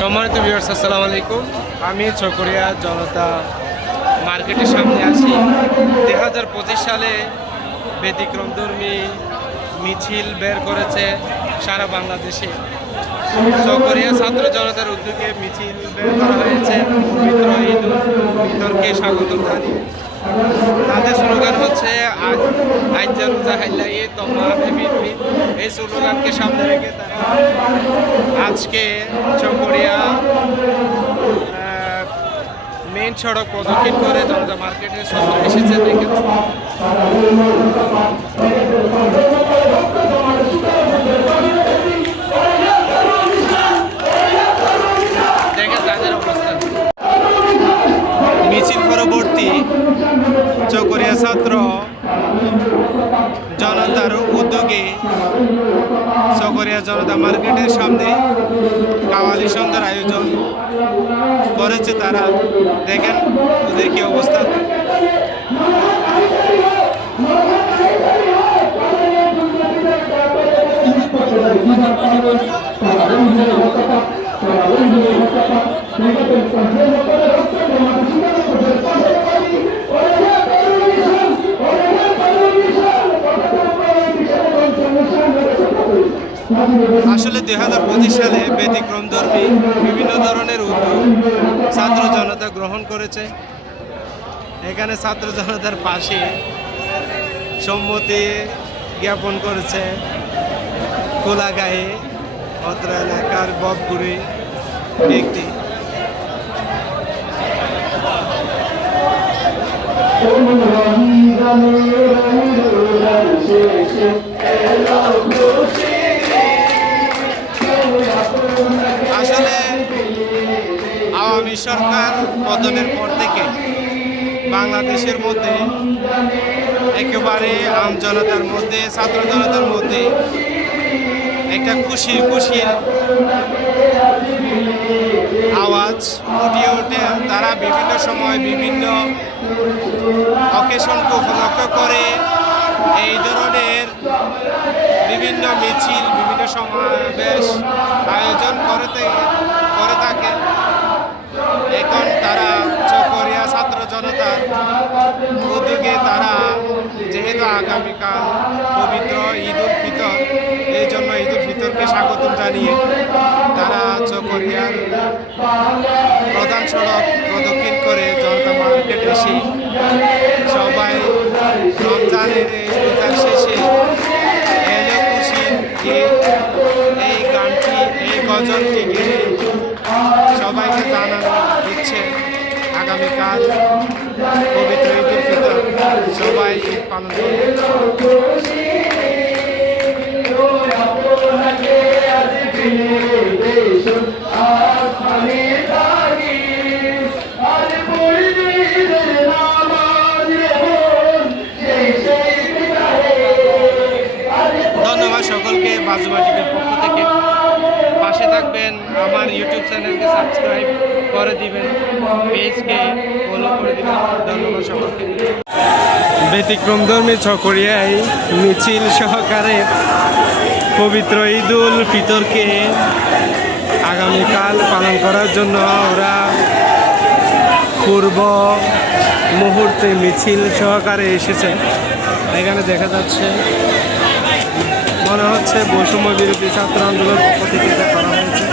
সম্মানিত ভিউয়ার্স, আসসালামু আলাইকুম। আমি চকরিয়া জনতা মার্কেটের সামনে আছি। 2025 সালে ব্যতিক্রমধর্মী মিছিল বের করেছে সারা বাংলাদেশে। চকরিয়া ছাত্র জনতার উদ্যোগে মিছিল বের করা হয়েছে পবিত্র ঈদ উল ফিতরকে স্বাগত জানিয়ে। তাদের স্লোগান হচ্ছে এই স্লোগানকে সামনে রেখে তারা আজকে চকরিয়া মেইন সড়ক প্রদক্ষিণ করে জনতা মার্কেটের সামনে এসেছে। দেখেন তাদের অবস্থান। মিছিল পরবর্তী চকরিয়া ছাত্র জনতার উদ্যোগে চকরিয়া জনতা মার্কেটের সামনে কাওয়ালি সন্ধ্যার আয়োজন করেছে তারা। দেখেন ওদের কি অবস্থা। আসলে 2025 সালে ব্যতিক্রমধর্মী বিভিন্ন ধরনের উদ্যোগ ছাত্র জনতা গ্রহণ করেছে। এখানে ছাত্র জনতার পাশে সম্মতি জ্ঞাপন করেছে কোলাগাঁয়ে অত্র এলাকার ববগুড়ি ব্যক্তি। আসলে আওয়ামী সরকার পতনের পর থেকে বাংলাদেশের মধ্যে একেবারে আম জনতার মধ্যে ছাত্র জনতার মধ্যে একটা খুশির আওয়াজ ফুটিয়ে ওঠে। তারা বিভিন্ন সময় বিভিন্ন অকেশনকে উপলক্ষ করে এই ধরনের বিভিন্ন মিছিল বিভিন্ন সমাবেশ আয়োজন করে থাকে। এখন তারা চকরিয়া ছাত্র জনতার উদ্যোগে তারা যেহেতু আগামীকাল পবিত্র ঈদ উল ফিতর, এই জন্য ঈদ উল ফিতরকে স্বাগতম জানিয়ে তারা চকরিয়ার প্রধান সড়ক প্রদক্ষিণ করে জনতা মার্কেট এসে সবাই রমজানের রোজার শেষে এলো খুশির এই গানটি এই গজলটি গেয়ে সবাইকে জানানো দিচ্ছে আগামীকাল পবিত্র ঈদ উল ফিতর, সবাই ঈদ পালন করবে। ধন্যবাদ সকলকে বাজুমা টিভির পক্ষ থেকে। পাশে থাকবেন, আমার ইউটিউব চ্যানেলকে সাবস্ক্রাইব করে দিবেন, পেজকে ফলো করে দিবেন। ধন্যবাদ সকলকে। ব্যতিক্রমধর্মী চকরিয়ায় মিছিল সহকারে পবিত্র ঈদ উল ফিতরকে আগামীকাল পালন করার জন্য ওরা পূর্ব মুহূর্তে মিছিল সহকারে এসেছে। এখানে দেখা যাচ্ছে মনে হচ্ছে বৈষম্য বিরোধী ছাত্র আন্দোলনের পক্ষ থেকে এটা করা হয়েছে।